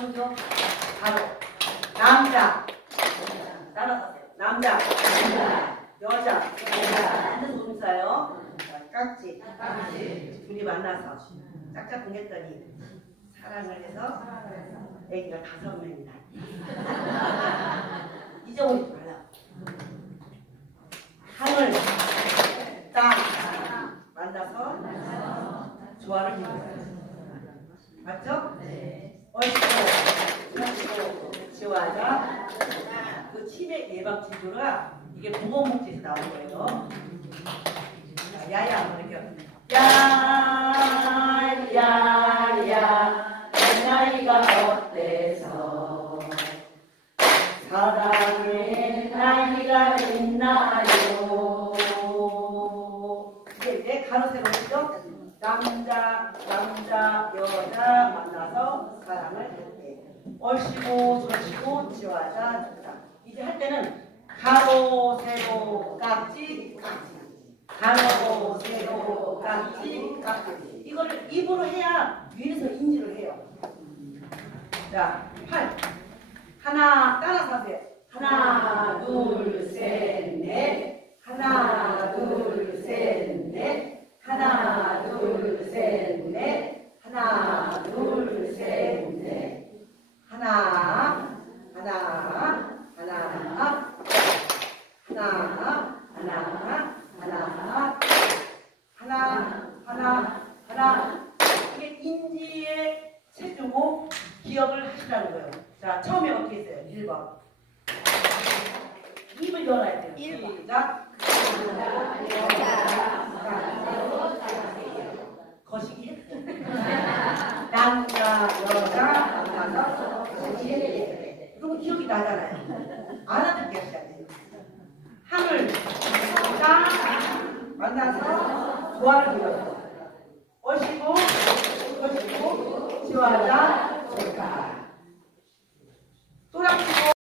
누구죠? 바로 남자. 따라가세요. 남자. 여자. 완전 동사요. 자, 깍지. 둘이 만나서 짝짝꿍했더니 사랑을 해서 애기가 다섯 명이 나. 잊어버리지 말라. 하늘, 땅 만나서 조화를 이루어요. 맞죠? 얼 씨구, 얼씨구, 지화자. 그 치매 예방 치료가 이게 보건복지에서 나온 거예요. 자, 야야 한번 이렇게. 야, 야, 야, 내 나이가 어때서 사랑의 나이가 있나요? 이게 이제 가로세로죠? 남자, 남자, 여자 만나서 사랑을 할때 얼씨구, 절씨구, 지화자, 좋다. 이제 할 때는 가로, 세로, 깍지, 깍지. 가로, 세로, 깍지, 깍지. 이거를 입으로 해야 위에서 인지를 해요. 자, 팔. 하나, 따라서 하세요. 하나, 둘, 셋, 넷. 하나, 둘, 셋, 넷. 하나, 둘, 셋, 넷. 하나, 둘, 셋, 넷. 하나, 하나, 하나, 하나, 하나, 하나, 하나, 하나, 하나. 이게 인지의 체주고 기억을 하시라는 거예요. 자, 처음에 어떻게 했어요? 1번. 입을 열어야 돼요. 시작. 거시기 남자, 여자, 만나서 그럼 기억이 나잖아요. 알아듣게 하셔야 돼요. 하늘, 땅, 만나서 조화를 이루어요. 어시고, 거시고, 지화자,